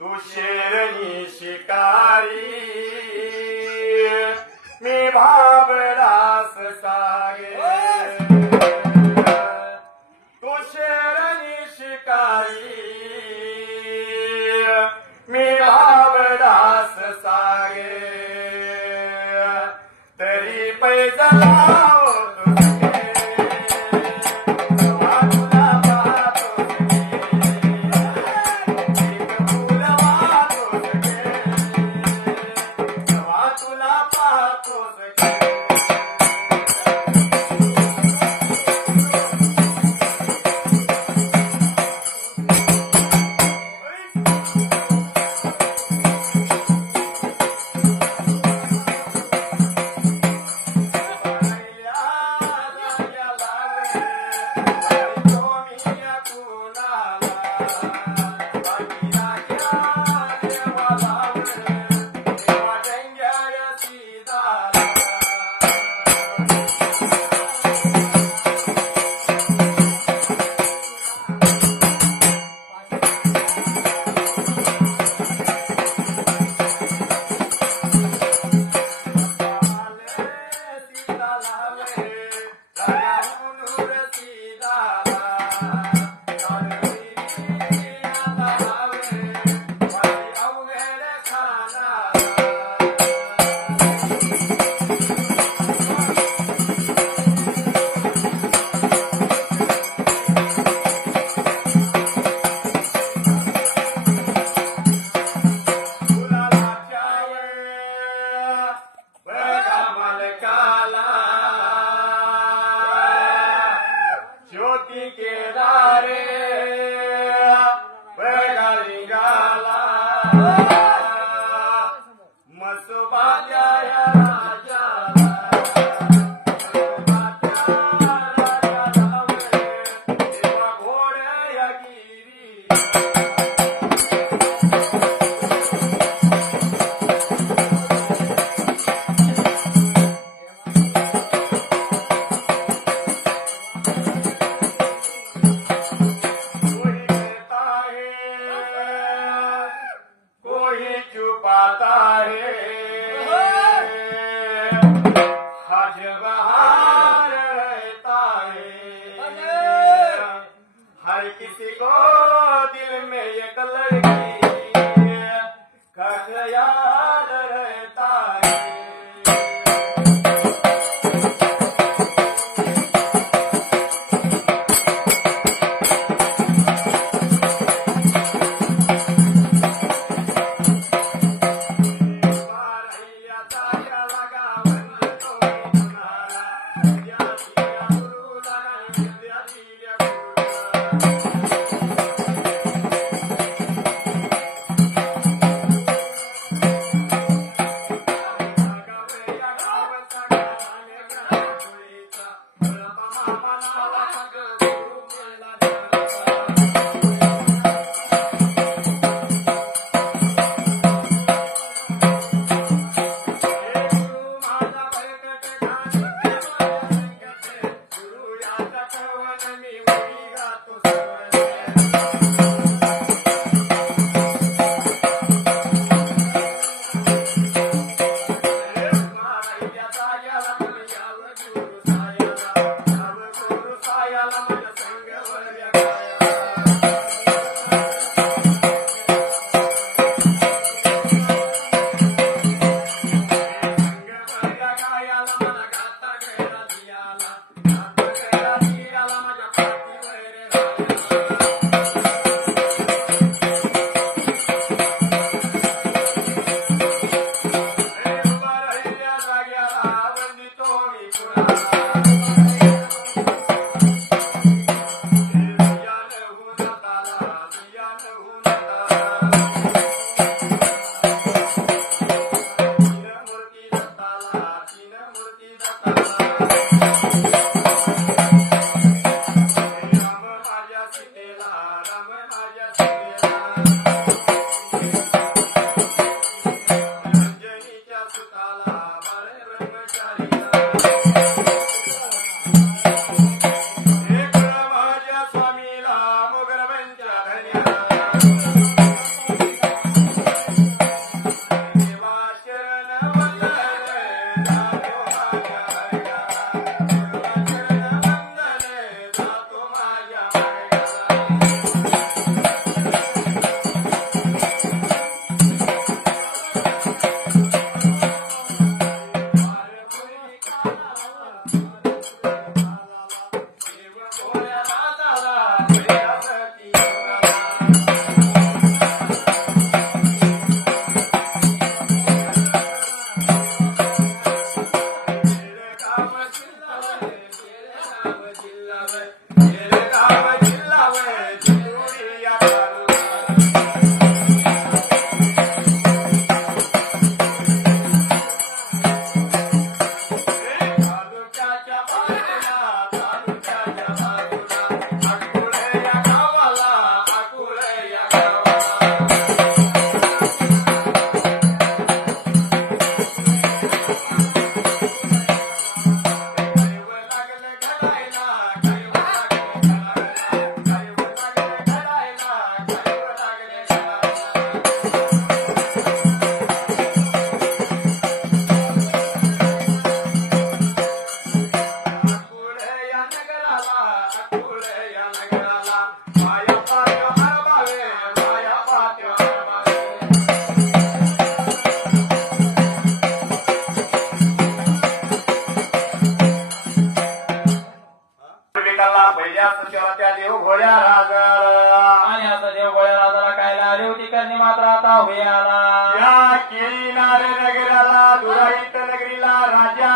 तू शेरनी शिकारी मी भाबरास सागे तू शेरनी शिकारी मी भाबरास सागे तरी पैजा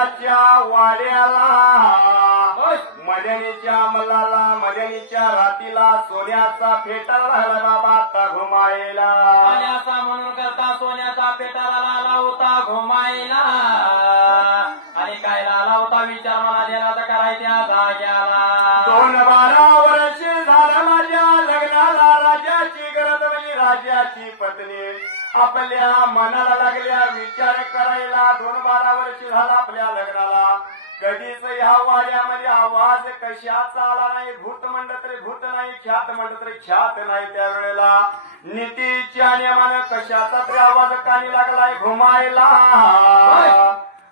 राजाच्या वाड्याला मदनीच्या मल्लाला मदनीच्या रातीला सोन्याचा फेटा राहिला बाबा आता घुमायला असा म्हणून करता सोन्याचा पेटा लाला होता घुमायला आणि काय लाला होता विचार मला देण्याचा करायच्या जाग्याला 12 वर्ष झालं माझ्या लग्नाला राजाची गरज म्हणजे राजाची पत्नी आपल्या मनाला लागल्या विचार करायला 12 वर्ष झाला आपल्या लग्नाला कधीच ह्या वाड्यामध्ये आवाज कशाचा आला नाही भूत म्हणलं तरी भूत नाही ख्यात म्हणलं तरी ख्यात नाही त्यावेळेला नीतीच्या नियमानं कशाचा तरी आवाज कानी लागलाय घुमायला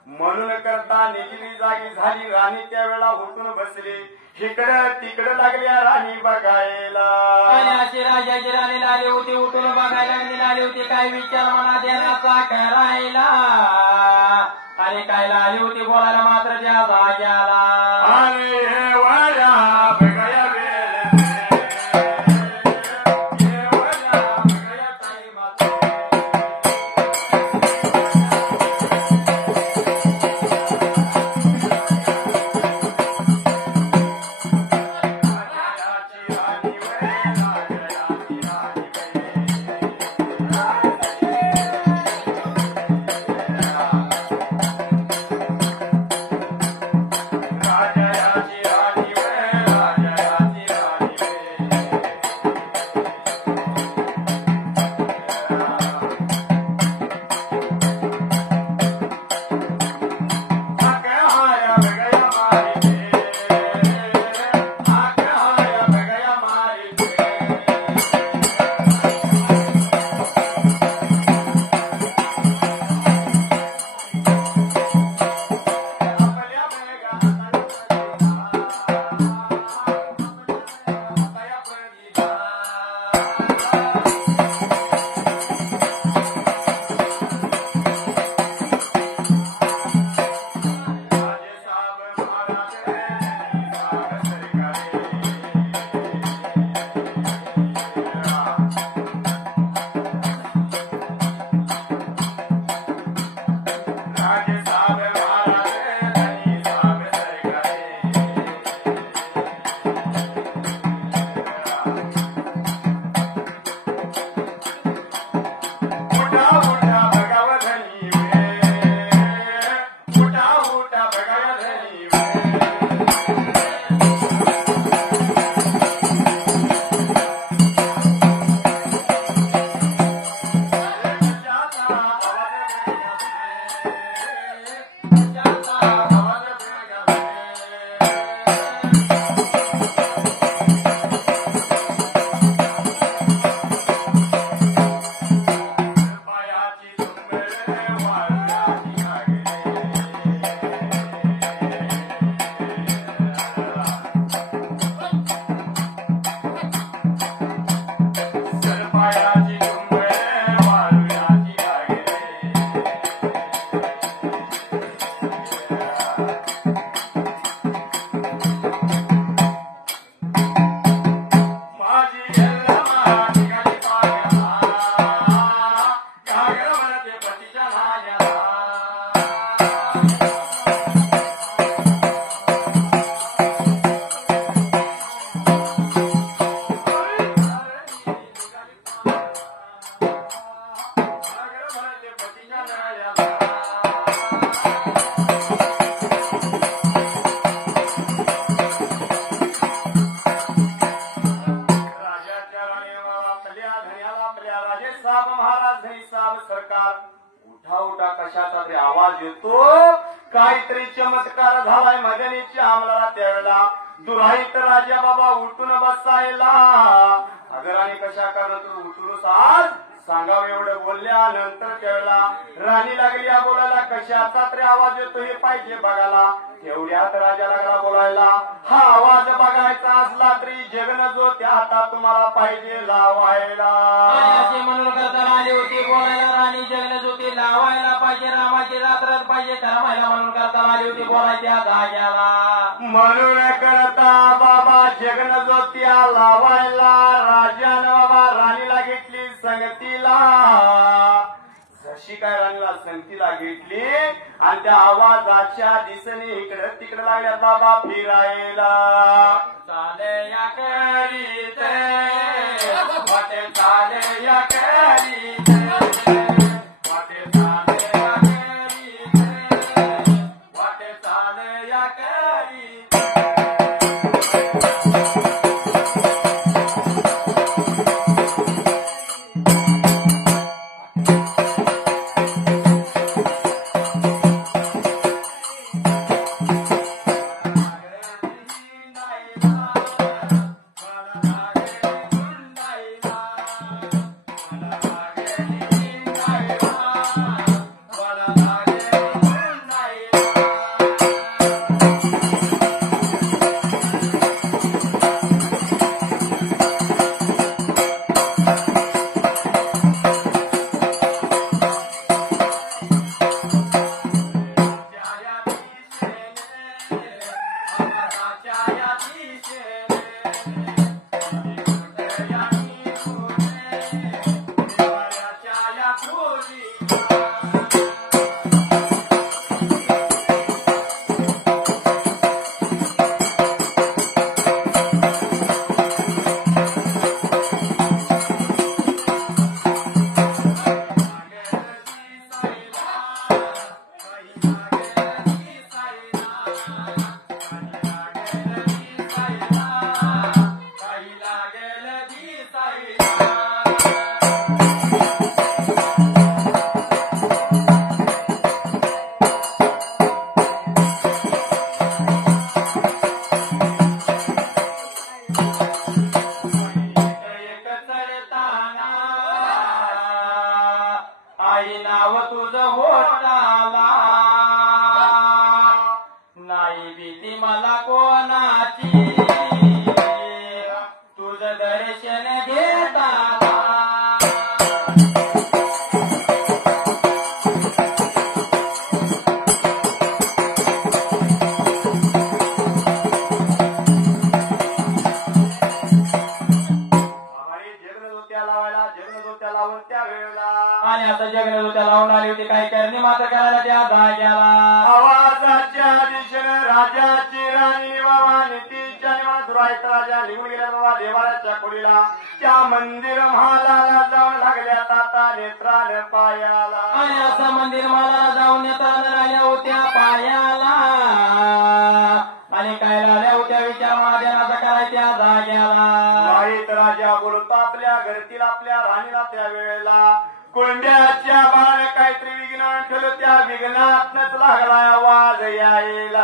म्हणून करता निजली जागी झाली राणी त्यावेळेला उठून बसली इकडं तिकडं लागल्या राणी बघायला अशी राजाची राणी आली होती उठून बघायला निघाली होती काय विचार मना देण्याचा करायला आणि काय आली होती बोलायला मात्र त्या जाग्याला आणि हे वाड्या बघाया कशाचा तरी आवाज येतो काहीतरी चमत्कार झालाय मदनीच्या अंमलाला त्यावेळेला दुराईत राजा बाबा उठून बसायला अगराणी कशा करत उठूनच आज सांगावं एवढं बोलल्यानंतर त्यावेळेला राणी लागली या बोलायला कशाचा तरी आवाज येतो हे पाहिजे बघायला तेवढ्यात राजा लागला बोलायला हा आवाज बघायचा असला तरी जगन जो त्या हातात तुम्हाला पाहिजे लावायला म्हणून करता राणी होती बोलायला राणी जगन जो ती लावायला पाहिजे रामाची रात्रात पाहिजे ठरवायला म्हणून करता राणी होती बोलायच्या जाग्याला म्हणून करता बाबा जगन जो त्या लावायला राजानं बाबा राणीला घेतली संगतीला जशी काय राणीला संगतीला घेतली आणि त्या आवाजाच्या दिसणे इकडं तिकडं लागल्या बाबा फिरायला चाले या करीते वाटे चाले या करीते वाटे चाले या करीते वाटे चाले या करीते आई नाव तुझं होटाला नाही भीती मला कोणाची तुझं दर्शन घेताना आणि आता जगन्याला लावून आली होती काही करणे मात्र करायला त्या जाग्याला आवाजाच्या दिशेने राजाची राणी बाबा नीतीच्या दुरायत राजा निघून गेल्या बाबा देवाच्या खोलीला त्या मंदिर महालाला जाऊन लागल्या ताता नेत्राने पायाला आणि असं मंदिर मला जाऊन नेत्राने राहिल्या होत्या पायाला आणि काय लाल्या होत्या विचार महादेवाचा करायच्या जाग्याला वाईट राजा बोलतो आपल्या घरतील आपल्या राणीला त्या वेळेला कुंड्याच्या बाळ काहीतरी विघ्न ठेवलं त्या विघ्नातनच लागला आवाज यायला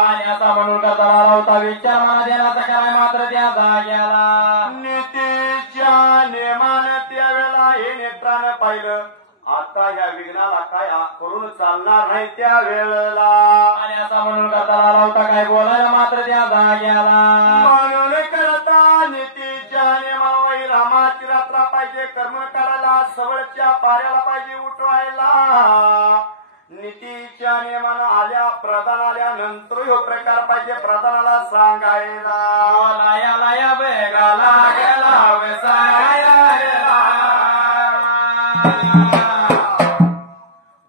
आणि असा म्हणून कसा आला होता विचार महादेवाचा कराय मात्र त्या जाग्याला नीतीच्या नेमानं त्या वेळेला हे नेत्रानं पाहिलं आता ह्या विघ्नाला काय करून चालणार नाही त्या वेळेला आणि असा म्हणून कसा आला होता काय बोलायला मात्र त्या जाग्याला म्हणून करता नीतीच्या नेमावही रामाची रात्रा पाहिजे कर्म करायला सवळच्या पाऱ्याला पाहिजे उठवायला नीतीच्या नियमानं आल्या प्रधान आल्यानंतर ह्यो प्रकार पाहिजे प्रधानाला सांगायला लाया लाया बेगाला गेला वेसाया गेला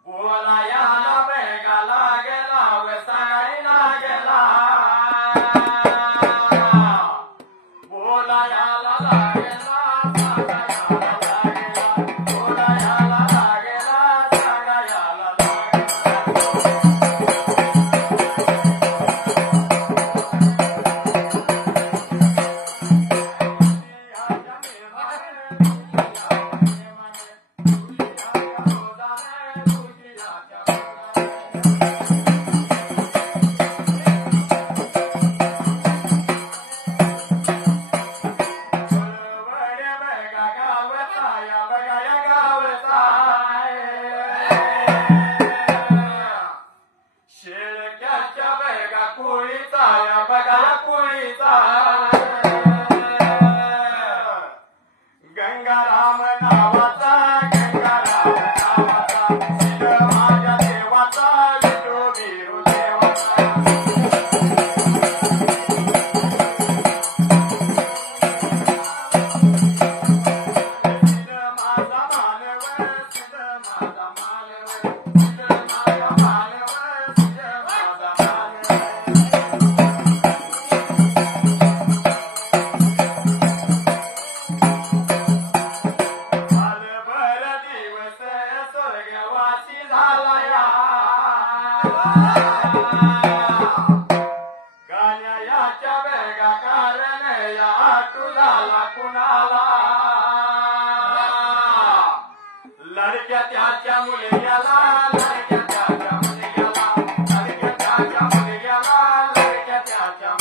बोलाया बेगाला गेला वेसायला गेला बोलाया ला गेला गाण्याच्या वेगा कारण या तुझाला कुणाला लडक्या त्याच्या मुलग्याला लडक्या त्याच्या मुलग्याला लडक्या त्याच्या मुलग्याला लडक्या त्याच्या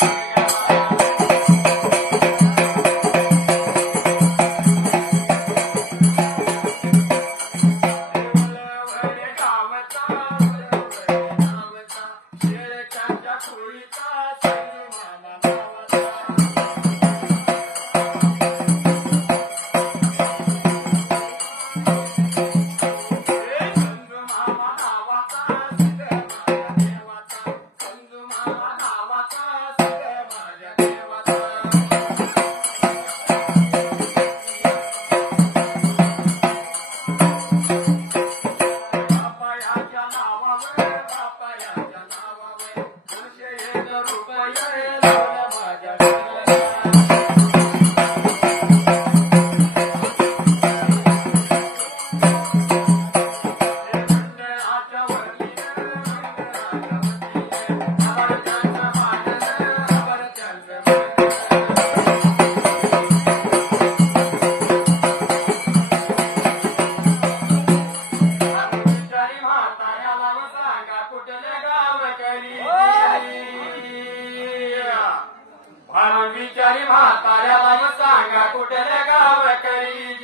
विचारी म्हाताऱ्याला सांगा कुठे गाव करी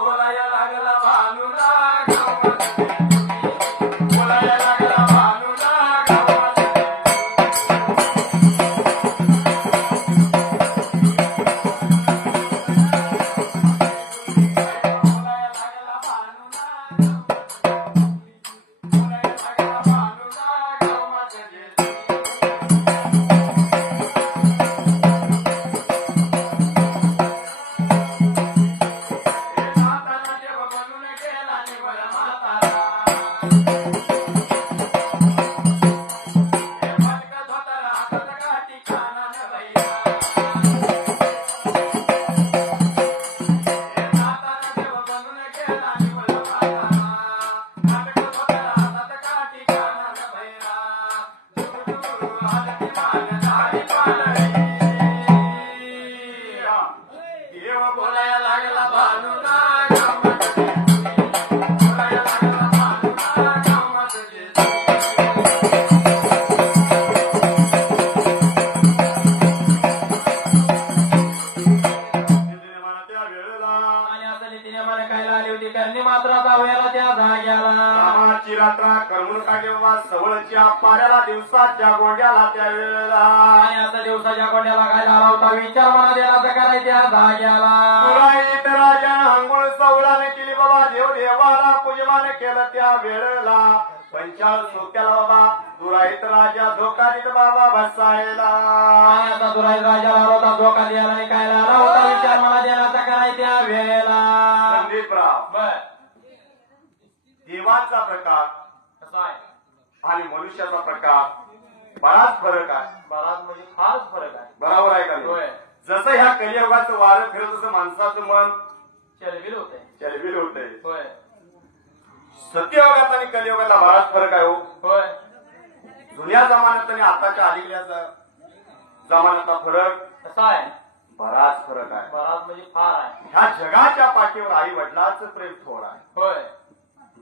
बोलायला लागला भानुला बोलायला लागला भानुला सवळच्या पाऱ्याला दिवसाच्या गोंड्याला त्या वेळेला आणि आता दिवसाच्या गोंड्याला काय झाला होता विचार मला देण्याचा करायच्या धाग्याला पुराईत राजानं अंघोळ सवळाने केली बाबा देव देवाला पूजवाने केलं त्या वेळेला पंचाळ सोक्याला बाबा दुराईत राजा धोका देत बाबा बसायला आणि आता दुराईत राजाला होता धोका द्यायला आणि काय झाला होता विचार मला देण्याचा करायच्या वेळेला संदीपराव बर देवाचा प्रकार कसा आहे आणि मनुष्याचा प्रकार बराच फरक आहे बराच म्हणजे फारच फरक आहे बरोबर आहे का होय जसं ह्या कलियुगाचं वारं फिरत तसं माणसाचं मन चलबिल होते चलबिल होते होय सत्ययुगात आणि कलियुगातला बराच फरक आहे हो होय जुन्या जमान्यात आणि आताच्या अलीकडल्या जमान्यातला फरक कसा आहे बराच फरक आहे बराच म्हणजे फार आहे ह्या जगाच्या पाठीवर आई वडिलांचं प्रेम थोर आहे होय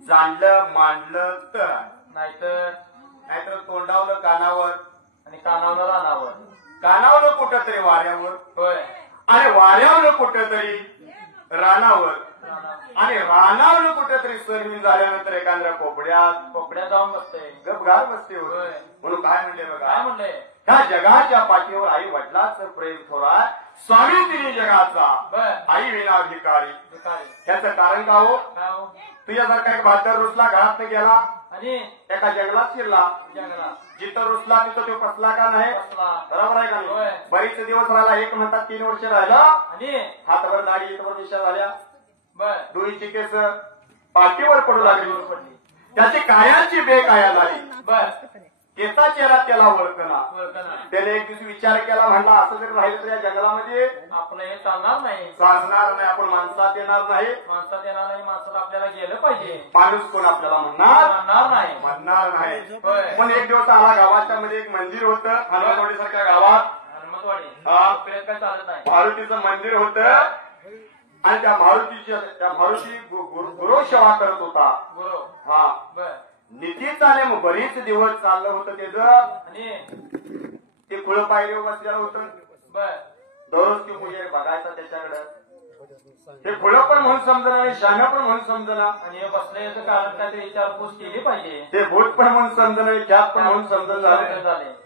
जाणलं मांडलं तर आहे नाहीतर तोंडावलं कानावर आणि कानावर रानावर कानावलं कुठंतरी वाऱ्यावर होय आणि वाऱ्यावलं कुठंतरी रानावर आणि रानावलं कुठेतरी सरमी झाल्यानंतर एखाद्या कोपड्यात जाऊन बसते गपगार बसते होय. म्हणून काय म्हणले बघा काय म्हणले ह्या जगाच्या पाठीवर आई वडिलांचं प्रेम थोरा स्वामी तिने जगाचा बर आई विना भिकारी भिकारी. ह्याचं कारण का हो काय हो? तुझ्यासारखा एक बहादर रुसला घरात गेला आणि एका जंगलात शिरला जंगलात जिथं रुसला तिथं तो कसला का नाही बसला. बरोबर आहे का होय. नाही बरीच दिवस राहिला एक म्हणतात 3 वर्ष राहिला आणि हातावर दाढी इथवर दिशा झाल्या बर डोळीची केस पाठीवर पडू लागली पडली त्याची कायाची बेकाया झाली बर त्याचा चेहरा त्याला ओळखना. ओळखना. त्याने एक दिवस विचार केला, म्हणला असं जर राहिलं तर या जंगलामध्ये आपलं हे चालणार नाही. चालणार नाही, आपण माणसात येणार नाही. माणसात येणार नाही. माणसात आपल्याला गेलं पाहिजे. माणूस कोण आपल्याला म्हणणार म्हणणार नाही. होय. पण एक दिवस आला, गावाच्या मध्ये एक मंदिर होतं हनुमानवाडी सारख्या गावात. हनुमतवाडी. हा. काय चालत नाही. मारुतीचं मंदिर होतं आणि त्या मारुती गुरु सेवा करत होता. गुरु. हा. बर. नीतीचाने मग बरीच दिवस चाललं होतं त्याचं. आणि ते खुळ पायरीवर बसलेलं होतं. बर. दररोज ती पुजारी बघायचा त्याच्याकडे. ते खुळ पण म्हणून समजना आणि शान पण म्हणून समजना. आणि हे बसण्याचं कारण काय ते विचारपूस केली पाहिजे. ते भूत पण म्हणून समजना आणि ख्यात पण म्हणून समजून झाले.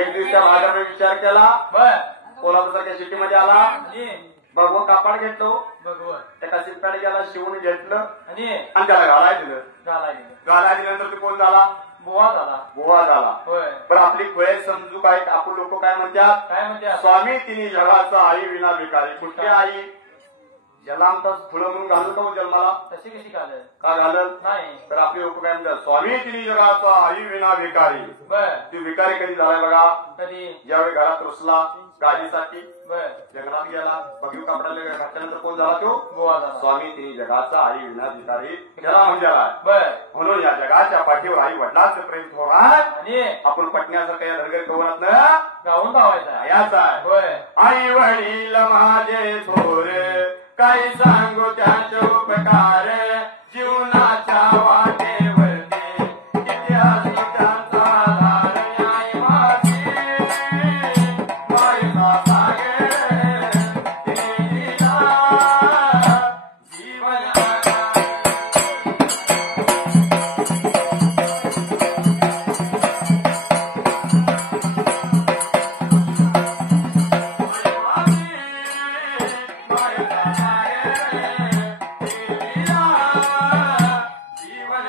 एक दिवस त्या महाराजांनी विचार केला. बर. कोल्हापूरसारख्या सिटीमध्ये आला. आणि भगवं कापड घेतलं, भगवत. त्या काशीपॅड गेला, शिवून घेतलं आणि त्याला घालाय दिलं. घालायला. घालाय दिल्यानंतर ते कोण झाला? बुवा झाला. बुवा झाला. होय. पण आपली खोळे समजू काय, आपण लोक काय म्हणतात? काय म्हणते? स्वामी तिन्ही जगाचा आई विना भिकारी. कुठली आई? ज्याला आमचा फुलं म्हणून घालत हो जन्माला. तशी कशी घालत? का घालत नाही. तर आपले लोक काय म्हणतात? स्वामी तिन्ही जगाचा आई विना भिकारी. बर. ती भिकारी कधी झालाय बघा? कधी? ज्यावेळी घरात रुसला गाडीसाठी, बर. जंगलात गेला, बघीव कापडाला घातल्यानंतर कोण झाला तो? बुवा झाला. स्वामी तिन्ही जगाचा आई विना भिकारी त्याला म्हणजे बर. म्हणून या जगाच्या पाठीवर आई वडिलांचं प्रेम थोरात. आणि आपण पटण्यासारखं या धनगर कवनात गाऊन धावायचा. याचा आहे. होय. आई वडील माझे थोर, काही सांगू त्याचे उपकार. जीवनाच्या वाटेवरती किती असतो त्यांचा आधार. आई माझी मायेचा सागर, तिने दिला जीवन आधार. जीवन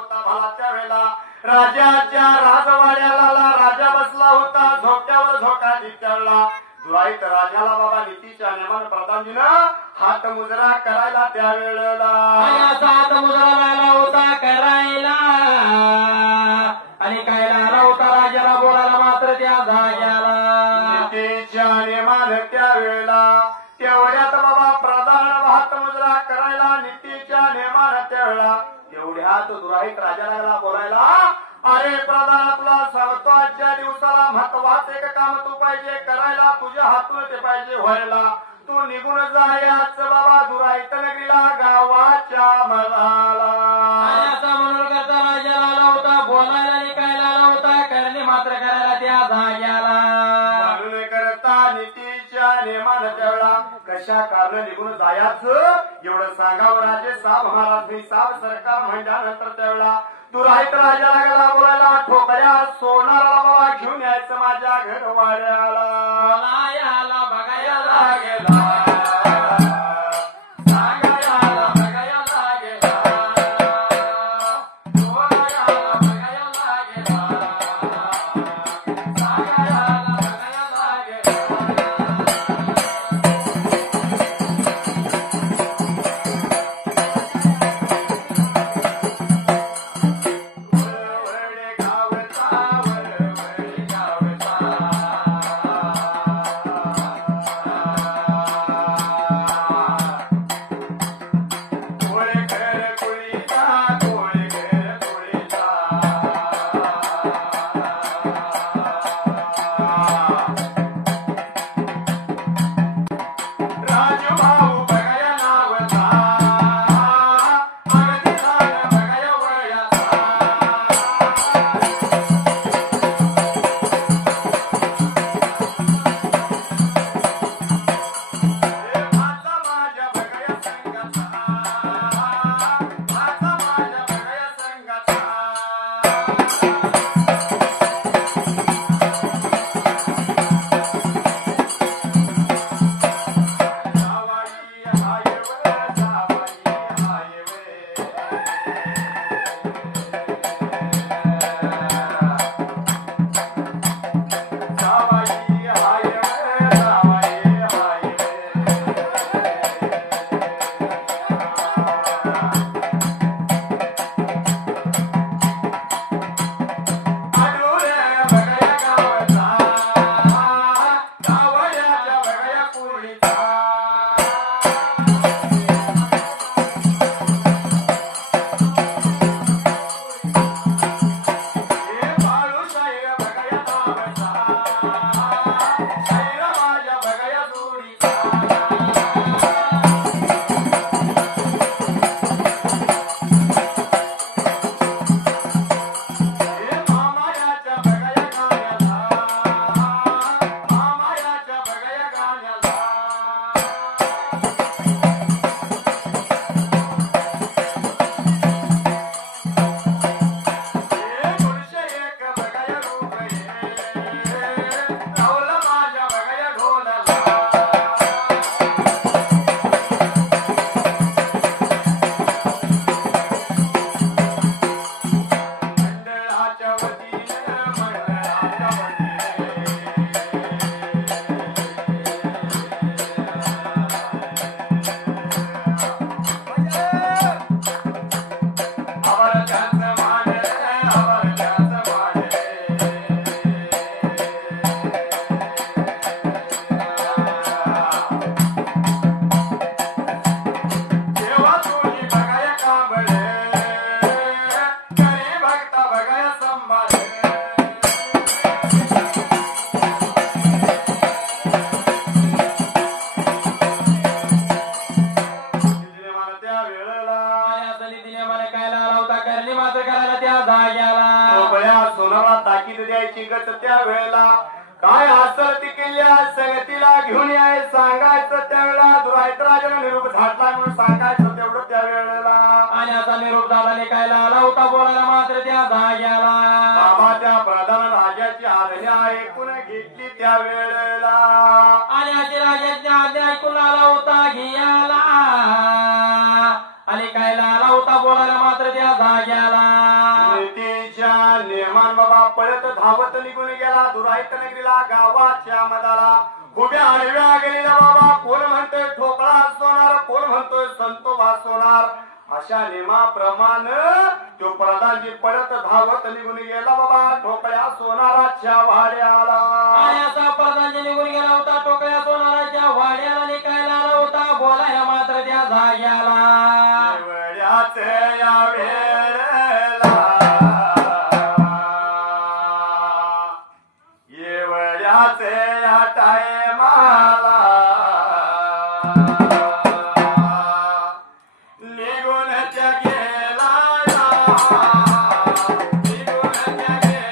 होता भला त्यावेळेला राजाच्या राजवाड्याला राजा बसला होता झोक्यावर झोका त्यावेळेला दुराईत राजाला बाबा नीतीच्या नेमान प्रधानजीनं हात मुजरा करायला त्यावेळेला हात मुजरा लागला होता करायला आणि काय लागला होता राजाला बोलायला मात्र त्या जाग्याला नीतीच्या नेमान त्यावेळेला तेवढ्यात बाबा प्रधान हात मुजरा करायला नीतीच्या नेमान त्यावेळेला तेवढ्यात दुराईत राजा लागला बोलायला अरे प्रधान तुला सांगतो आजच्या दिवसाला महत्वाचं एक काम तू पाहिजे करायला तुझ्या हातून ते पाहिजे व्हायला तू निघून जायाच बाबा दुराईत नगरीला गावाच्या मळाला म्हणून करता राजाला आला होता बोलायला आणि काय आला होता करणे मात्र करायला त्या जाग्याला म्हणून करता नीतीच्या नेमान त्यावेळा कशा कारण निघून जायचं एवढं सांगावं राजे साहेब महाराज साहेब सरकार म्हणल्यानंतर त्यावेळा दुराईत राजाला गेला बोलायला ठोकऱ्या सोनाराला बाबा घेऊन यायचं माझ्या घरवाड्याला याला बघायला गेला त्या वेळेला काय असल ती केल्या संगतीला घेऊन याय सांगायचं त्यावेळेला दुराईत राजाला निरोप झाडला म्हणून सांगायचं तेवढं त्या वेळेला आणि आता निरोप झाला काय लाला होता बोलायला मात्र त्या जाग्याला बाबा त्या प्रधान राजाची आज्ञा ऐकून घेतली त्या वेळेला आणि अशी राजाची आज्ञा ऐकून आला होता घियाला आणि काय लाला होता बोलायला मात्र त्या जाग्याला पळत धावत निघून गेला दुराईत नगरीला गावाच्या मदाला उभ्या आडव्या गेलेला बाबा कोण म्हणतोय ठोकळा सोनार कोण म्हणतोय संतोबा सोनार अशा नियमाप्रमाणे तो प्रधानजी पळत धावत निघून गेला बाबा ठोकळ्या सोनाराच्या वाड्याला आणि असा प्रधानजी निघून गेला होता टोकळ्या सोनाराच्या वाड्याला निघायला आला होता बोलायला मात्र त्या जाग्याला एवढ्याच या वेळेला एवढ्याच या टायमाला निघून त्या गेला निघून त्या गेला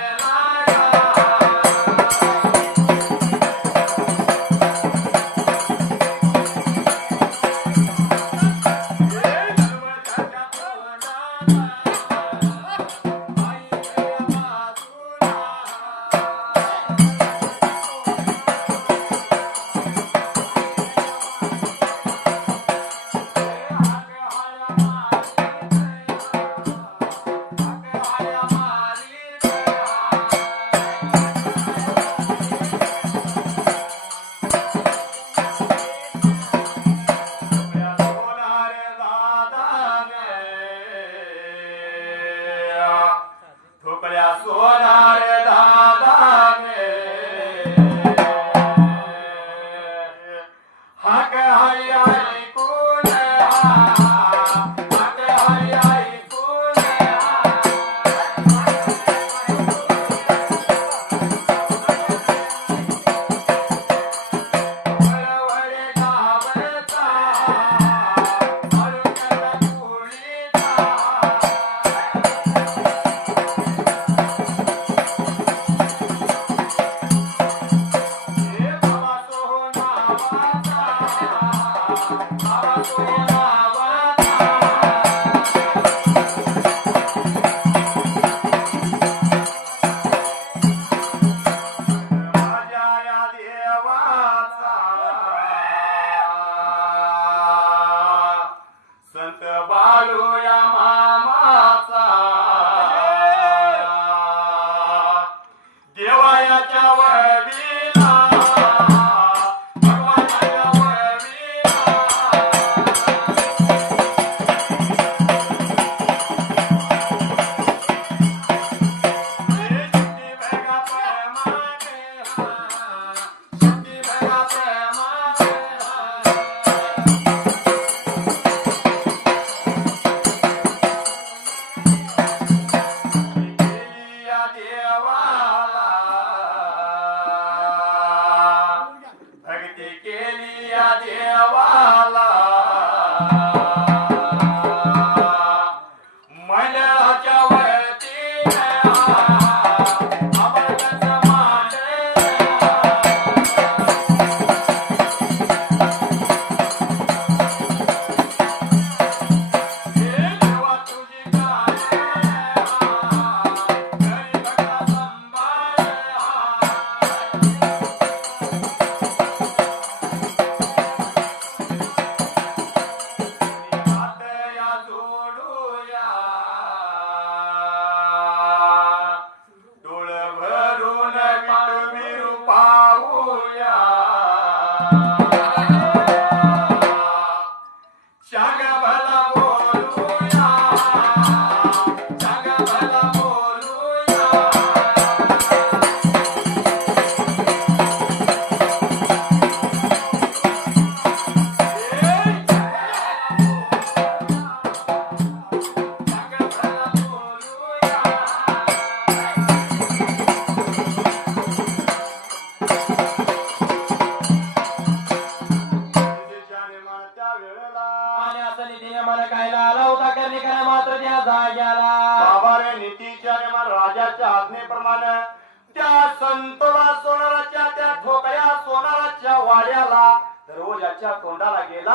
सोनार दादाने हाक हाय ऐकून हाक हाय ऐकून वळवळे गावचा अरुणला कुळीचा संत बाळू या मामाचा देवायाच्या वळवीला भगवानाच्या वळवीला शक्ती भेगा प्रेमाने शक्ती भेगा प्रेमाने केलिया देवाला भक्ती केलिया देवाला मंडळाच्या वतीने अमरनाथ मांडले देवा तुझी गाणे घरी भक्ता संभाळे हात या जोडूया डोळ भरून विठू पाहूया चांग भला बोलूया चांग भला बोलूया आणि असं नीतीने मला कायला आला होता करणे काय मात्र त्या जाग्याला बाबा रे नीतीच्या नियमा राजाच्या आज्ञेप्रमाणे त्या संतोबा सोनाराच्या त्या ठोकळ्या सोनाराच्या वाड्याला दररोज याच्या तोंडाला गेला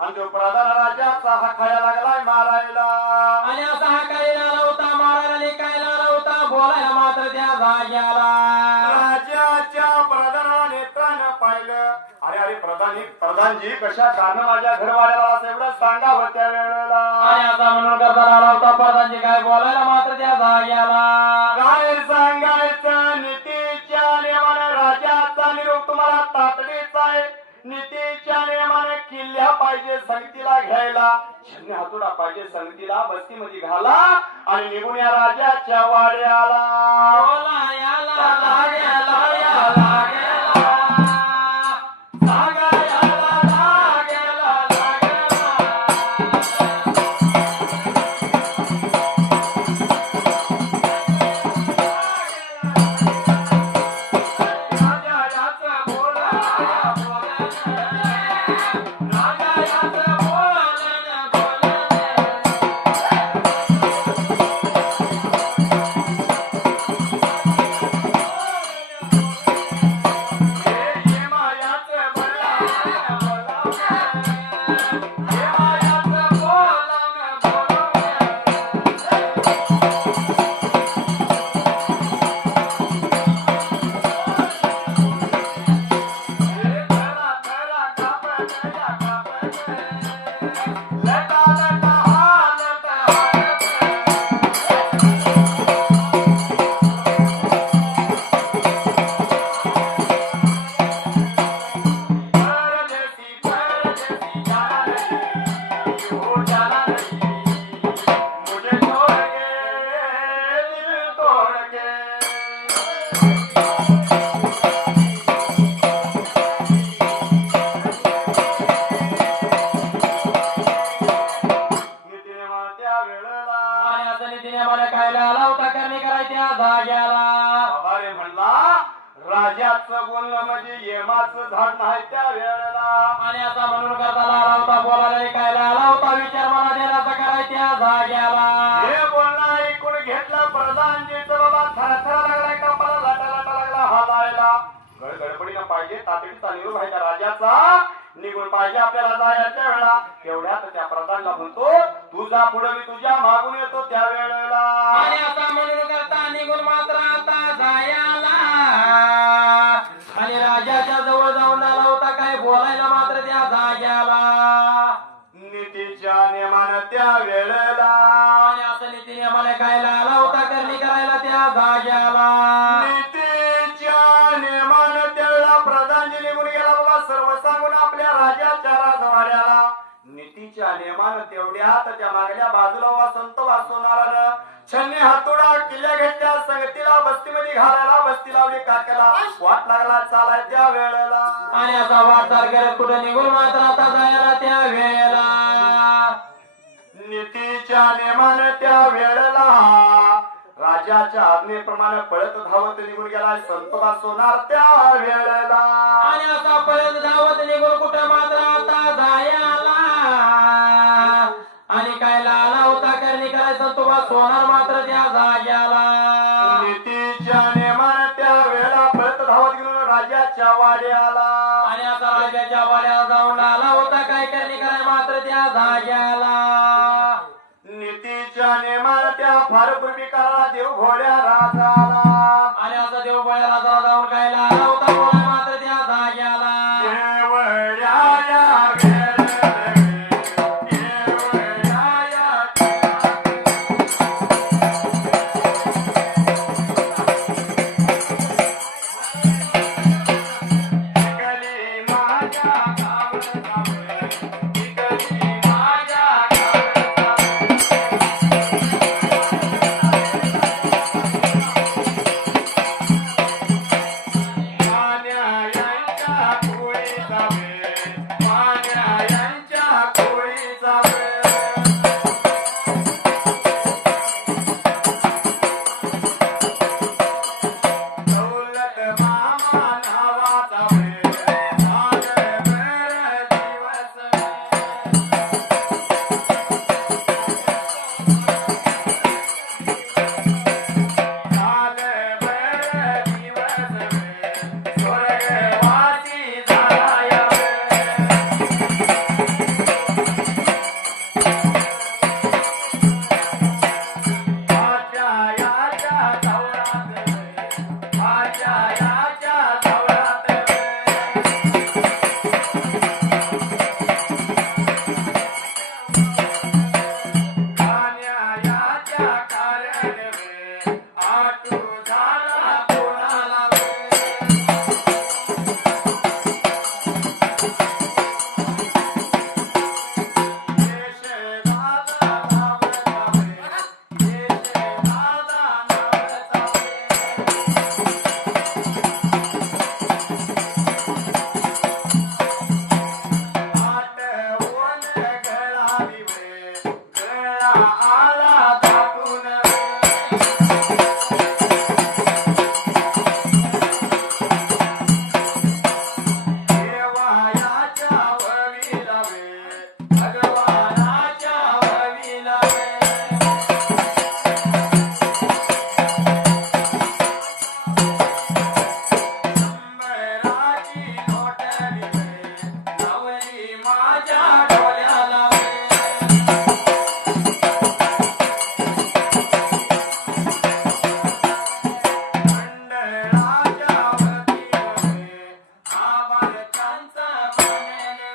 आणि तो प्रधान राजाचा हा खाया लागलाय मारायला आणि असा हा कायला आला होता मारायला निकायला आला होता बोलायला मात्र त्या जाग्याला राजाच्या प्रधान नेत्रानं पाहिलं अरे अरे प्रधानजी कशा कारण माझ्या घरवाल्याला असं एवढं सांगावं त्या वेळेला आणि असा म्हणून करता आला होता प्रधानजी काय बोलायला मात्र त्या जाग्याला काय सांगाय पाहिजे संगतीला बस्तीमध्ये घाला आणि निघून या राजाच्या वाड्याला. बोलायाला लागेला या लागेला सांगायला लागेला लागेला राजाचं बोलाया बोलाया राजाचं बोलाया बोलाया राजाचं बोलणं म्हणजे येमाचं झाड नाही त्या वेळेला. आणि आता म्हणून करता लावता बोलायला काय लावता विचार मला देण्याचा करायच्या जाग्याला. हे बोलणं ऐकून घेतलं प्रधानजीचं बाबा थरथरा लागला कपाला लाटा लाटा लागला हालायला. गडबडीनं पाहिजे तातडीचा निरोप आहे त्या राजाचा निघून पाहिजे आपल्याला जायच्या वेळा. तेवढ्यात त्या प्रधानला म्हणतो तू जा पुढे मी तुझ्या मागून येतो त्या वेळेला. आणि आता म्हणून करता निघून मात्र आता जायला आणि राजाच्या जवळ जाऊन आला होता काय बोलायला मात्र त्या जाग्याला. नीतीच्या नियमानं त्या वेळेला आणि असं नीती नियमाने काय आला होता करणी करायला त्या जाग्याला. नीतीच्या नियमानं त्यावेळेला प्रधानजी निघून गेला बाबा सर्व सांगून आपल्या राजाच्या राजवाड्याला. नीतीच्या नियमानं तेवढ्यात त्या मागल्या बाजूला वा संत वाचवणारानं छन्नी हातोडा किल्ल्या घेतल्या संगतीला बस्तीमध्ये घालायला बस्ती लावली काकाला वाट लागला चालाय त्या वेळेला. आणि असा वाटचाल करत कुठे निघून मात्र आता जायला त्या वेळेला. नीतीच्या नियमाने त्या वेळेला राजाच्या आज्ञेप्रमाणे पळत धावत निघून गेला संत वाचवणार त्या वेळेला. आणि असा पळत धावत निघून कुठे मात्र आता जायला आणि काय लाला होता करणी करायचा तुम्हा सोनार मात्र त्या जाग्याला. नीतीच्या नियमाने त्या वेळेला पळत धावत गेलो राजाच्या वाड्याला. आणि आता राजाच्या वाड्याला जाऊन आला होता काय करणी कराय मात्र त्या जाग्याला. नीतीच्या नियमाने त्या फार पूर्वी करा देव घोड्या राजाला. आणि आता देव गोळ्या राजाला जाऊन काय लाला होता बोलाय मात्र त्या जाग्याला. देवाला आला दाटून देवायाच्या वळवीला भगवानाच्या वळवीला शंभराची नोटली नवली माझ्या डोळ्याला मंडळाच्या वतीने आभारतांचा पाण्याने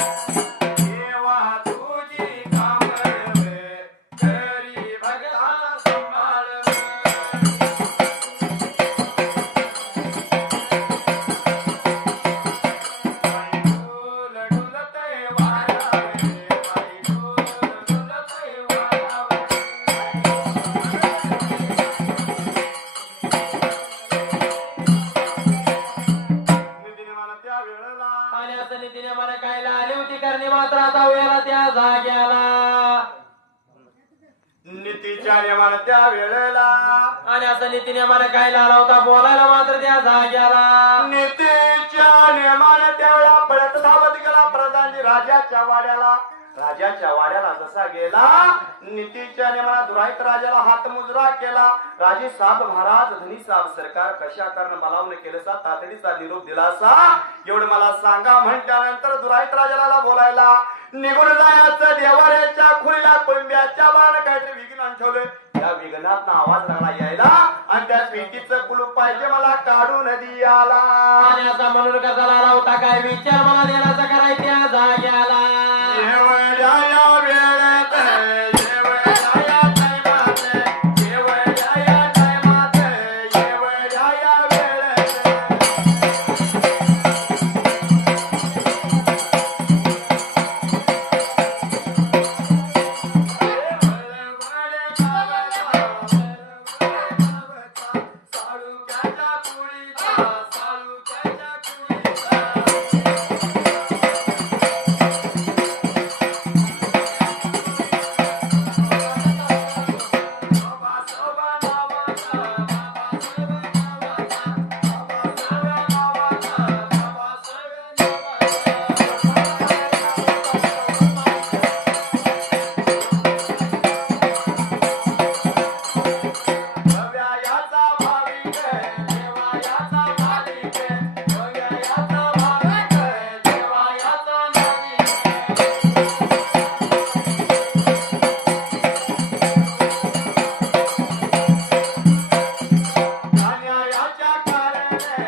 देवा तुझी कामळवे घरी भगता सांभाळवे डुल डुलतय वारावे डुल डुलतय वारावे नितीने मला त्या वेळेला आणि असं नीतीने मला काय आली होती करणे मात्र आता वेळा त्या जाग्याला नीतीच्या नेमानं त्या वेळेला आणि असं नीतीने मला काय आला होता बोलायला मात्र त्या जाग्याला नीतीच्या नेमानं त्यावेळेला पळत धावत गेला प्रधानजी राजाच्या वाड्याला जसा गेला नीतीच्या नेमानं दुराईत राजाला हात मुजरा केला राजे साहेब महाराज धनी साहेब सरकार कशा कारण बोलावून केलं सा तातडीचा निरोप दिला सा एवढं मला सांगा म्हणल्यानंतर दुराईत राजाला बोलायला निघून जायचं देवाऱ्याच्या खुरीला कुळंब्याच्या बाण काहीतरी विघ्न ठेवले त्या विघ्नात आवाज लागला यायला आणि त्या पेटीचं कुलूप पाहिजे मला काढून दियाला आणि असा म्हणून कसा आला होता काय विचार मला देण्याचा करायच्या जाग्याला एवढ्या वेळेत एवढ्या टायमात एवढ्या टायमात एवढ्या वेळेत साळुक्याच्या कुळीचा साळुक्याच्या कुळीचा भव्याचा भाविक देवायाचा मालिक भव्याचा भाविक देवायाचा मालिक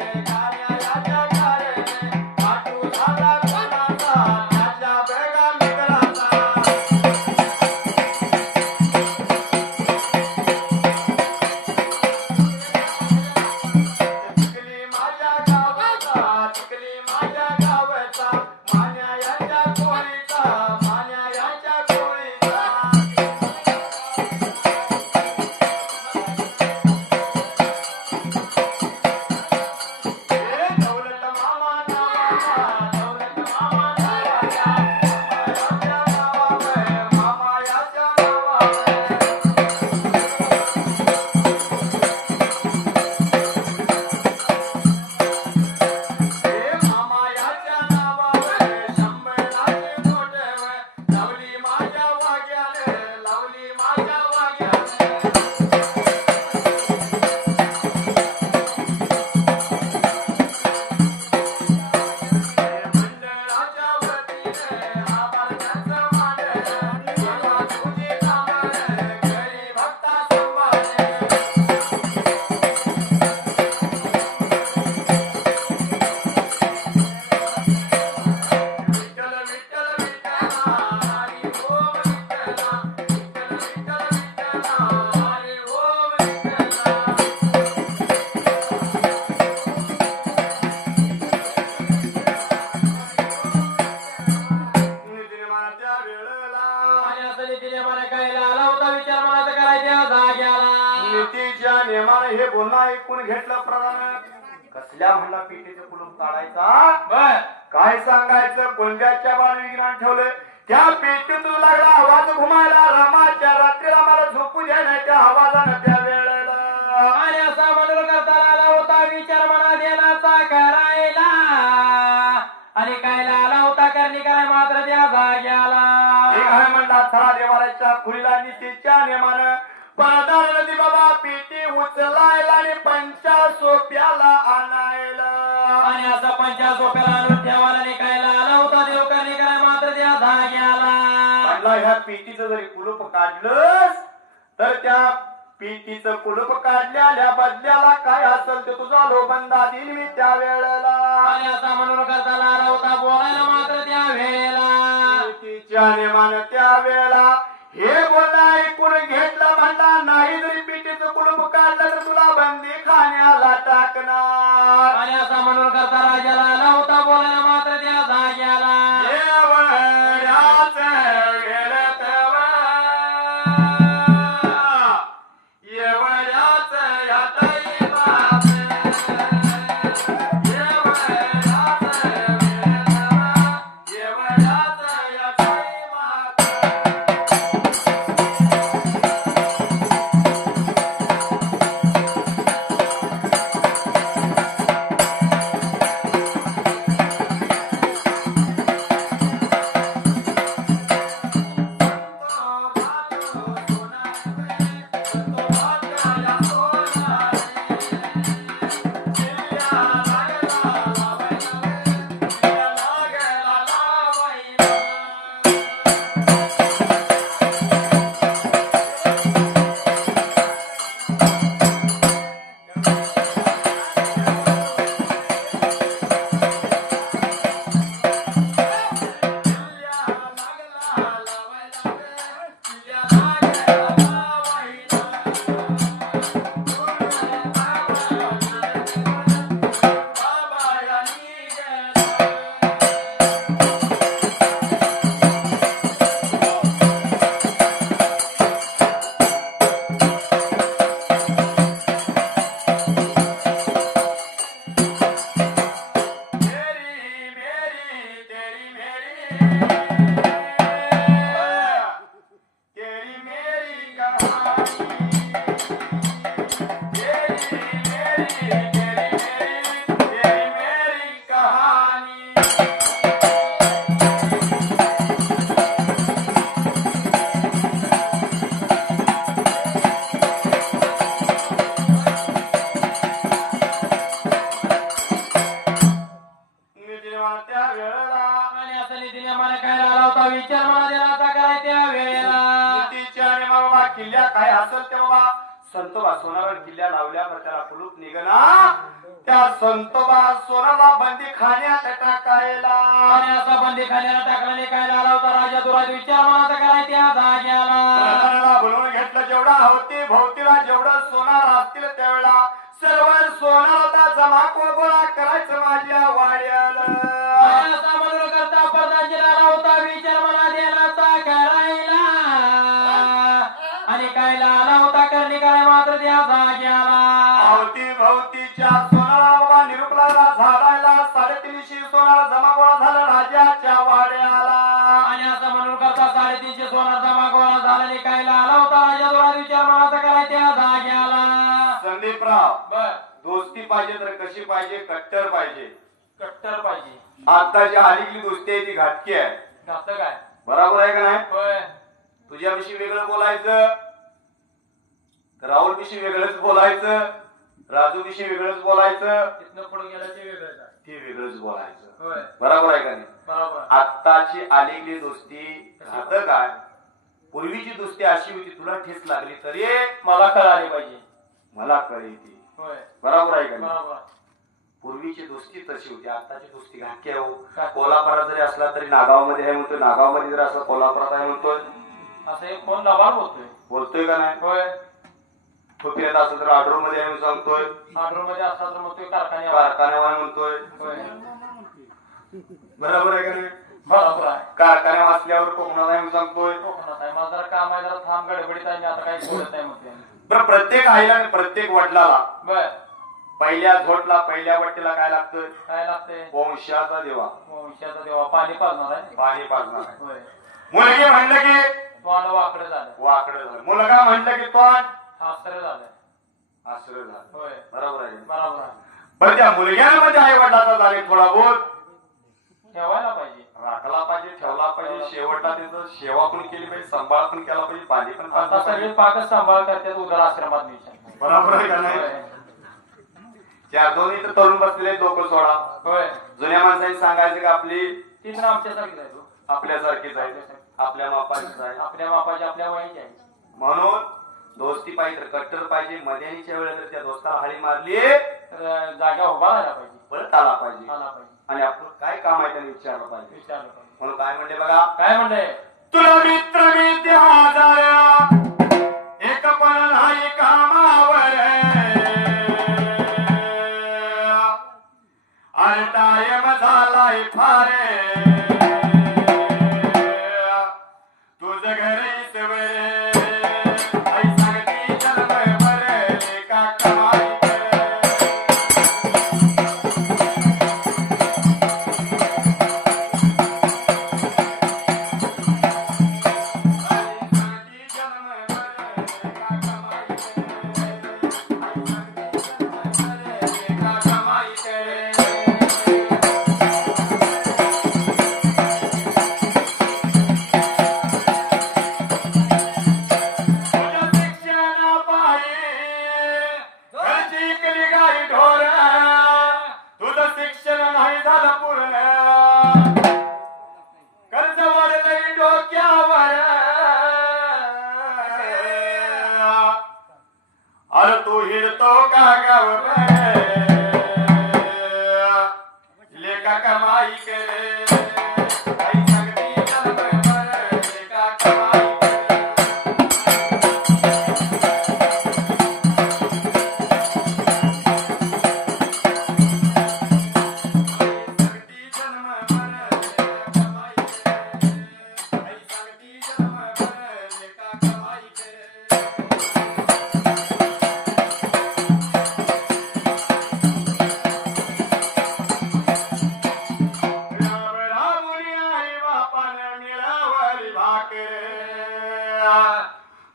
गाण्याच्या कारणे पाठू झाला कोणाचा त्याच्या बेगा मित्राचा चिखली माझ्या गावाचा चिखली माझ्या गावाचा मान्या याच्या कोळीचा मान्या याच्या कोळीचा हे दौलत मामा नावाचा मामा याच्या नावावर हे मामायाच्या नावावर शंभराचे मोठे लावली माझ्या वाग्याने लावली माझ्या वाग्याने मंडळाच्या वतीने आभारतांचं मांडे देवा तुझी कामळे घरी भक्ता संभाळे विठ्ठल विठ्ठल विठ्ठला हरी ओम विठ्ठला विठ्ठल विठ्ठल विठ्ठला हरी ओम विठ्ठला नितीने मला त्या वेळेला आणि असं नीतीने मला काय आला होता विचार मला करायच्या जाग्याला नीतीच्या नियमाने हे बोलणं ऐकून घेतलं प्रधान कसल्या म्हणला पेटीचं कुलूप काढायचा बर सांगायचं कोणत्याच्या बाळ विज्ञान ठेवलंय त्या पेटीतून लागला आवाज घुमायला रामाच्या रात्रीला मला झोपू द्या नाही त्या आवाजानं त्या वेळेला आणि असा मनोर करता आला होता विचार मना देण्याचा करायला आणि काय लाला होता करणी कराय मात्र त्या जाग्याला काय म्हणला थरा देवाराच्या खुलीला नीतीच्या नेमानं पदार नदी बाबा पेटी उचलायला आणि पंचा सोप्याला आणायला आणि असा पंचा सोप्याला आणून ठेवायला आणि काय लाला होता देव करणी कराय मात्र त्या जाग्याला म्हणला ह्या पेटीचं जरी कुलूप काढलंस तर त्या पेटीचं कुलूप काढल्याल्या बदल्याला काय असेल ते तुझा लोबंदा देईल मी त्या वेळेला आणि असा म्हणून करता लाला होता बोलायला मात्र त्या वेळेला पेटीच्या नेमानं त्या वेळेला हे बोलला ऐकून घेतलं म्हणला नाही जरी पेटीचं कुलूप काढलं तर तुला बंदी खाण्याला टाकणार आणि असा म्हणून करता राजाला आला होता बोलायला मात्र त्या जाग्याला विचार मला देण्याचा कराय त्या वेळेला किल्ल्या काय असेल ते बाबा संतोबा सोनावर किल्ल्या लावल्या तर त्याला कुलूप निघना त्या संतोबा सोनाला बंदी खाण्यात टाकायला आणि असा बंदी खाण्याला टाकल्याने काय झाला होता राजा दुराज विचार मनाचा कराय त्या जाग्याला बोलवून घेतलं जेवढा होती भोवतीला जेवढं सोनार असतील त्यावेळेला सर्व सोनार जमा गोळा करायचं माझ्या वाड्याला असा म्हणून करता प्रधानजीला होता विचार मला देण्याचा करायला आणि काय लाला होता करणी कराय मात्र त्या जाग्याला भोवतीच्या सोनारा बाबा निरुपला झाडायला 350 सोनारा जमा गोळा झाला राजाच्या वाड्याला आणि असं म्हणून करता 350 सोनार जमा गोळा झाला काय लाला होता राजा दुराज विचार मनाचा कराय त्या जाग्याला संदीपराव बर दोस्ती पाहिजे तर कशी पाहिजे कट्टर पाहिजे कट्टर पाहिजे आता जी अलीकडली दोस्ती आहे ती घातकी आहे घातक काय बरोबर आहे का नाही होय तुझ्याविषयी वेगळं बोलायचं राहुल विषयी वेगळंच बोलायचं राजू विषयी वेगळंच बोलायचं तिथनं पुढे गेलं ते वेगळंच आहे ते वेगळंच बोलायचं होय बरोबर आहे का नाही बरोबर आत्ताची आलेली दोस्ती घातक आहे पूर्वीची दोस्ती अशी होती तुला ठेच लागली तरी मला कळाली पाहिजे मला कळली ती होय बरोबर आहे का नाही बरोबर पूर्वीची दोस्ती तशी होती आताची दोस्ती घातकी आहे हो. काय? कोल्हापुरात जरी असला तरी नागावमध्ये आहे म्हणतोय नागावमध्ये जरी असला कोल्हापुरात आहे म्हणतोय असं एक फोन लबाड बोलतोय बोलतोय का नाही होय खोपिऱ्यात असेल तर आर्डर मध्ये आहे म्हणून सांगतोय ऑर्डर मध्ये असला तर मग तो कारखान्यावर कारखान्यावर आहे म्हणतोय होय बरोबर आहे का नाही बरोबर आहे कारखान्यावर असल्यावर कोकणात आहे म्हणून सांगतोय कोकणात आहे माझं जरा काम आहे जरा थांब गडबडीत आहे मी आता काही बोलत नाही म्हणते बरं प्रत्येक आईला आणि प्रत्येक वडिलाला बर पहिल्या झोटला पहिल्या वट्टीला काय लागतं? काय लागतंय? वंशाचा देवा. वंशाचा देवा पाणी पाजणार आहे. पाणी पाजणार आहे. होय. मुलगी म्हणलं की तोंड वाकडं झालं. वाकडं झालं. मुलगा म्हणलं की तोंड आश्चर्य झालं. आश्रय झालं. होय. बरोबर आहे. बरोबर आहे. पण त्या मुलग्यामध्ये आई वडिलाचा झाले थोडा बोल ठेवायला पाहिजे. राखला पाहिजे, ठेवला पाहिजे. शेवटला त्याचं सेवा पण केली पाहिजे, सांभाळ पण केला पाहिजे, पाणी पण आता पाजलं सगळे पाहिजे. पाकच सांभाळ करतात उदर आश्रमात मिशन. बरोबर आहे का नाही? त्या दोन्ही तर तरुण बसलेले डोकं सोडा. होय. जुन्या माणसांनी सांगायचं का आपली ती पण आमच्यासारखीच आहे तो. आपल्यासारखीच आहे, आपल्या मापाचीच आहे. आपल्या बापाची आपल्या वयाची आहे. म्हणून दोस्ती पाहिजे तर कट्टर पाहिजे. मध्यानीच्या वेळेला जर त्या दोस्ताला हाळी मारली तर जागा उभा राहायला पाहिजे. परत आला पाहिजे आला पाहिजे. आणि आपलं काय काम आहे त्याने विचारलं पाहिजे. विचारलं पाहिजे. म्हणून काय म्हणते बघा, काय म्हणले? तुला मित्र मी त्या हजार एक पण नाही कामावर आणि टाइम झालाय फारे तुझं घरी सवरे आई सांगती जन्म बरे का कमाई तू हिरतो का गाव लेका कमाई करे आई सांगती जन्म भर लेका कमाई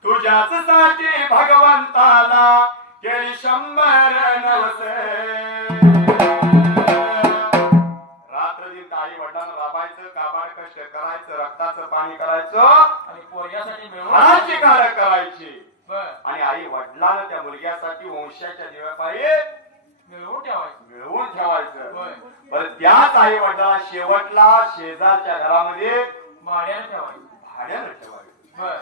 तुझ्याच साठी भगवंताला केली 100 नवस रात्र दिन आई वडिलांना राबायचं काबाड कष्ट करायचं रक्ताचं पाणी करायचं आणि पोरग्यासाठी फळाची काळ करायची बर आणि आई वडिलांना त्या मुलग्यासाठी वंशाच्या दिव्यापायी मिळवून ठेवायचं. बरं त्याच आई वडिलांना शेवटला शेजारच्या घरामध्ये भाड्यानं ठेवायचं. भाड्यानं ठेवायचं. बर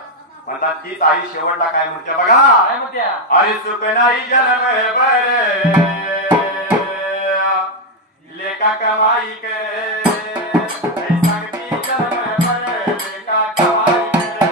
म्हणतात तीच आई शेवटला काय म्हणते बघा, काय म्हणत्या? अरे सुख नाही जन्म बरे लेका कमाई करे आई सांगती जन्म बरे लेका कमाई करे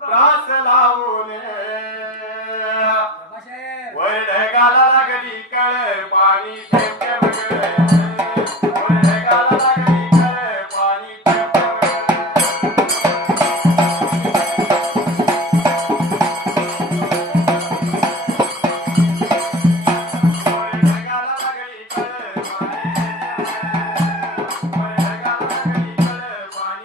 प्रास लावून वर ढगाला लागली कळ पाणी थेंब थेंब गळे वर ढगाला लागली कळ पाणी थेंब थेंब वर ढगाला लागली कळ पाणी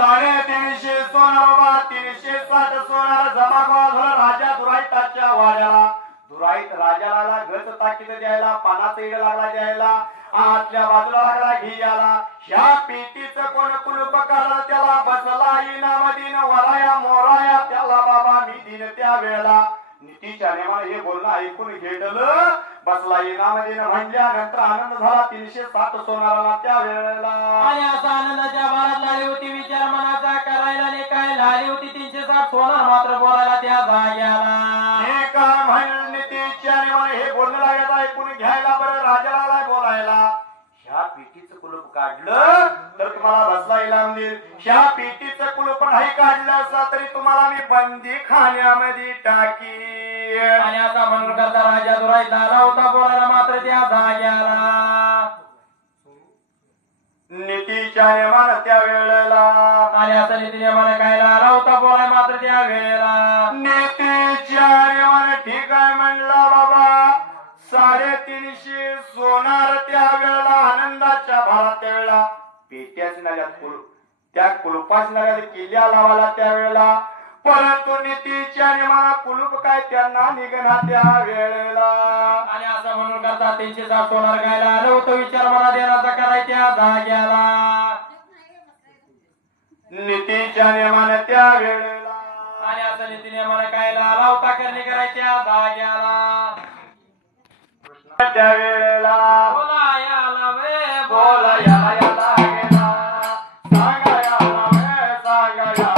साडेतीनशे सोनार 360 सोनार जमा झाला राजा दुराईताच्या वाड्याला. दुराईत राजाला गच ताकीद द्यायला पानाचा इड लागला द्यायला आतल्या बाजूला लागला घियाला ह्या पेटीचं कोण कुलूप काढला त्याला बसला इनामदीन वराया मोराया त्याला बाबा मी दिन त्या वेळेला नीतीच्या नेमाने हे बोलणं ऐकून घेतलं बसला इनामदीन म्हणल्यानंतर आनंद झाला 307 सोनाराला त्या वेळेला आणि असा आनंदाच्या भारात लागली होती विचार मनाचा करायला आणि काय झाली होती 307 सोनार मात्र बोलायला त्या जाग्याला हे काय म्हणलं नीतीच्या नेमाने हे बोलणं लागत ऐकून घ्यायला बरं राजाला आलाय बोलायला ह्या पेटीचं कुलूप काढलं तर तुम्हाला बसला इनाम देईल ह्या पेटीचं कुलूप नाही काढलं असला तरी तुम्हाला मी बंदी खाण्यामध्ये टाकी आणि असा म्हणून करता राजा दुराई झाला होता बोलायला मात्र त्या जाग्याला नीतीच्या नेमानं त्या वेळेला आणि असा नीती नेमाने काय आला होता बोलायला मात्र त्या वेळेला नीतीच्या नेमानं ठीक आहे म्हणला बाबा 350 सोनार त्या वेळेला आनंदाच्या भारात त्या वेळेला पेट्याच नल्यात त्या कुलुपाच नल्यात किल्ल्या लावायला त्या वेळेला परंतु नीतीच्या नेमानं कुलूप काय त्यांना निघणार त्या वेळेला आणि असं म्हणून करता 307 सोनार गायला आलं होतं विचार मला देण्याचा करायच्या जाग्याला नीतीच्या नेमानं त्या वेळेला आणि असं नीती नेमानं काय आला होता करणे करायच्या जाग्याला त्या वेळेला बोलायला वे बोलायला याला गेला सांगायला वे सांगायला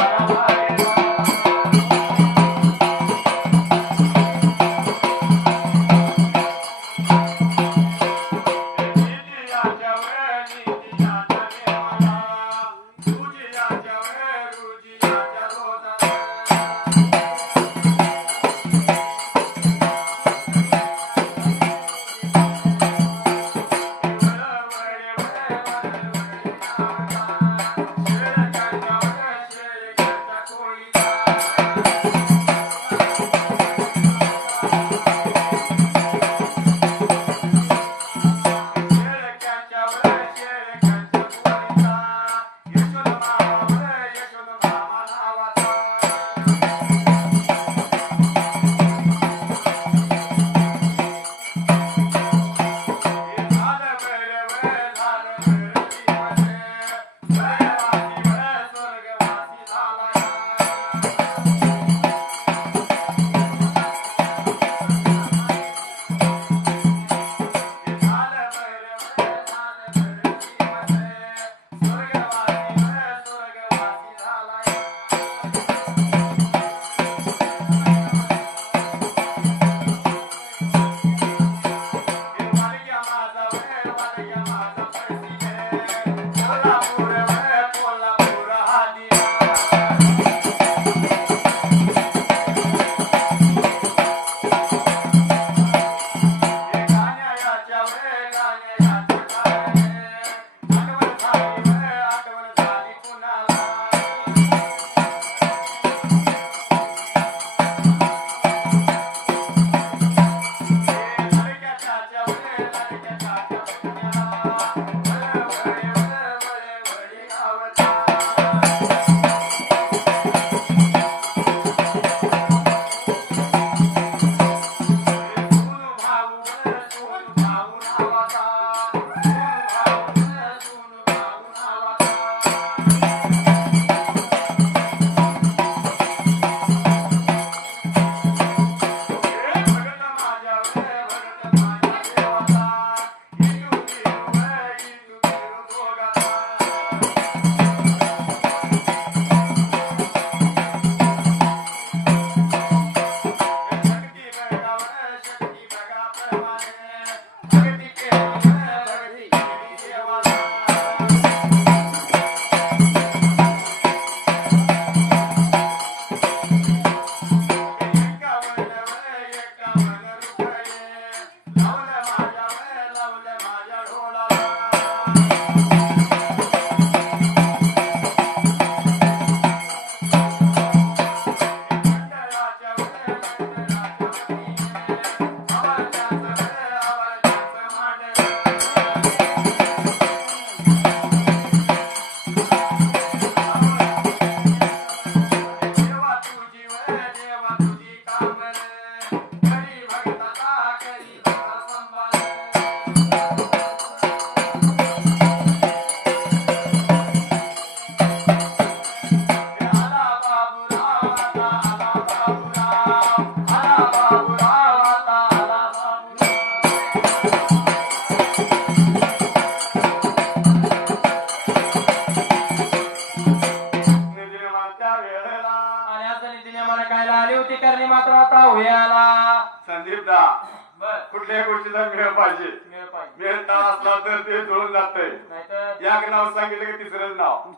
बर कुठल्याही गोष्टीचा मेळ पाहिजे. मिळ पाहिजे मेळ ताळ असला तर ते जुळून जातंय. नाहीतर एक नाव सांगितलं की तिसरंच नाव.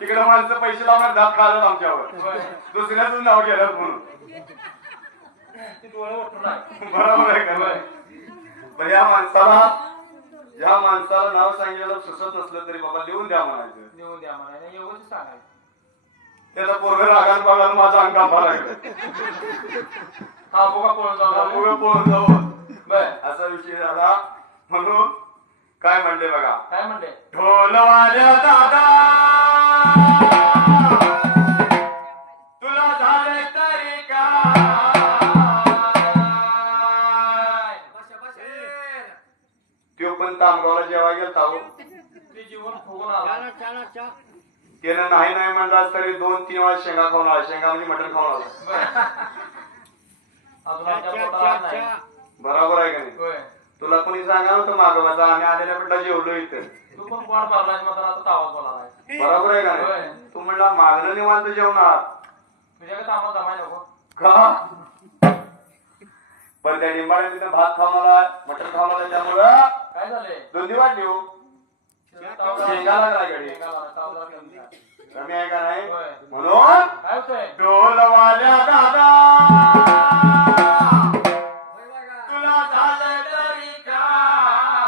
तिकडे माणसं पैसे लावणार दात खायला आमच्यावर, दुसऱ्याच नाव घेणार म्हणून. ती डोळे उठून आहे. बरोबर आहे का नाही? पण या माणसाला नाव सांगितलं सुचत नसलं तरी बाबा लिहून द्या म्हणायचं. लिहून द्या मला एवढंच सांगायचं. त्याचा पोरग रागान बघायला माझा अंगा भरायला हा बोगा पळून जाऊ. पोहून जाऊ. बर असा विषय झाला. म्हणून काय म्हणले बघा, काय म्हणले, ढोलवाल्या दादा तुला झाले तरी काय, तो पण तामगावला जेव्हा गेलता हो, ते जीवन फुगून आला. त्यानं नाही नाही म्हणला तरी 2-3 वेळा शेंगा खाऊन आला. शेंगा म्हणजे मटण खाऊन आला. अजून आमच्या पोटाला नाही. बरोबर आहे का नाही? होय. तुला कोणी सांगा नव्हतं मागवायचा, आम्ही आलेल्या पेटला जेवलो इथं. तू पण कोण भरलाय मात्र आता आवाज बोलालाय. बरोबर आहे का होय. नाही? तू म्हणला मागणं निवांत जेवणार तुझ्याकडे आम्हाला जमाय नको का? पण त्या निंबाळ्या तिथं भात खाऊन आला, मटण खाऊन आला, त्यामुळं काय झाले, दोन्ही वाटली हो. शेंगा लागला गडी. कमी आहे का नाही? होय. म्हणून काय होतंय, ढोलवाल्या दादा तुला झालं तरी काय,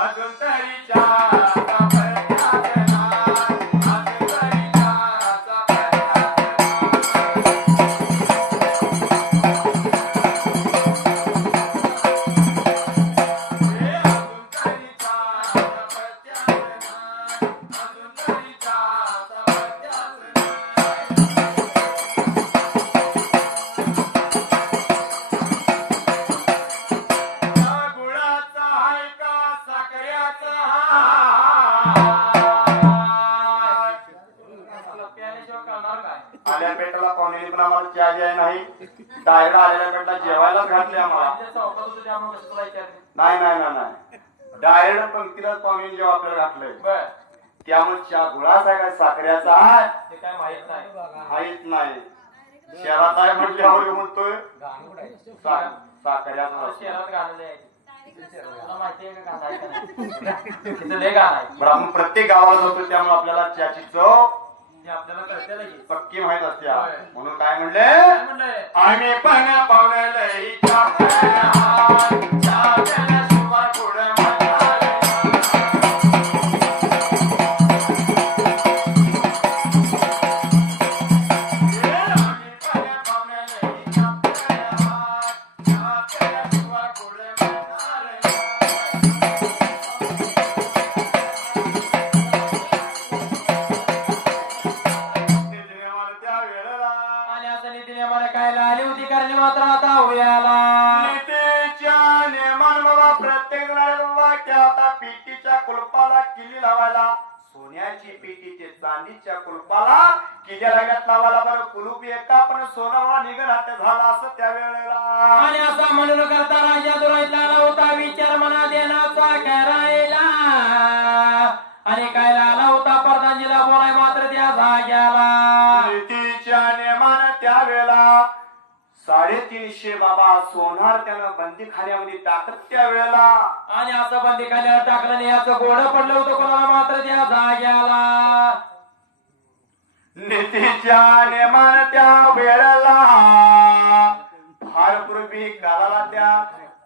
अजून तरी चहाचा प्रत्याग नाही, अजून तरी चहाचा प्रत्याग नाही. अजून तरी चहाचा प्रत्याग नाही, अजून तरी चहाचा प्रत्याग नाही. गुळाचा आहे का साखरेचा प्यायल्याशिवाय कळणार काय. आल्या पेटाला पाहुणे पण आम्हाला चहा द्याय नाही. डायरेक्ट आलेल्या पेटला जेवायलाच घातले आम्हाला. आमच्या चौकात होतं त्यामुळे कसं तुला विचारते. नाही नाही नाही नाही, डायरेक्ट पंक्तीलाच पाहुणे जेव्हा आपल्याला घातलंय बर त्यामुळे चहा गुळाचा आहे का साखरेचा आहे ते काय माहित नाही. माहित नाही. शहरात आहे म्हटल्यावर म्हणतोय साखरेचा. शहरात गाणं लिहायचं. तुला माहिती आहे का गाणं आहे का नाही? तिथं लय गाणं आहे. बरं आपण प्रत्येक गावाला जातो त्यामुळे आपल्याला चहाची चव ते आपल्याला कळते लगेच. पक्की माहित असते. होय. म्हणून काय म्हणले, काय म्हणलंय, आम्ही पण पाहुण्याला चहा प्यायला, चहा प्यायला सुमार पुढे म्हणाले. आम्ही पण पाहुण्याला चहा प्यायला, चहा प्यायला सुमार पुढे म्हणाले. त्या वेळेला आणि असं नीतीने मला काय लाली होती करणे मात्र आता उयाला. नीतीच्या नियमान बाबा प्रत्येक जणाला बाबा त्या आता पेटीच्या कुलपाला किल्ली लावायला, सोन्याची पेटी ते चांदीच्या कुलपाला किल्ल्या लागत लावायला. बरं कुलूप एका पण सोनाला निघणार झाला असं त्या वेळेला. आणि असा म्हणून करता राजा दुराईतला होता विचार मना देण्याचा करायला. आणि काय लाला होता प्रधानजीला बोलाय मात्र त्या जाग्याला. नीतीच्या नियमान त्यावेळेला 350 बाबा सोनार त्यानं बंदीखान्यामध्ये टाकत त्या वेळेला. आणि असं बंदीखान्याला टाकलं नाही याचं गोड पडलं होतं कोणाला मात्र त्या जाग्याला. नीतीच्या नियमान त्या वेळेला फारपूर्वी काळाला त्या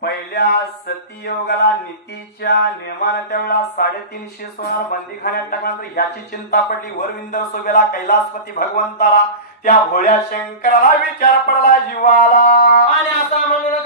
पहिल्या सतीयोगाला नीतीच्या नियमानं त्यावेळेला 350 सोनार बंदीखान्यात टाकल्यानंतर ह्याची चिंता पडली वरविंदर सोबेला कैलासपती भगवंताला. त्या भोळ्या शंकराला विचार पडला जीवाला. आणि असं म्हणून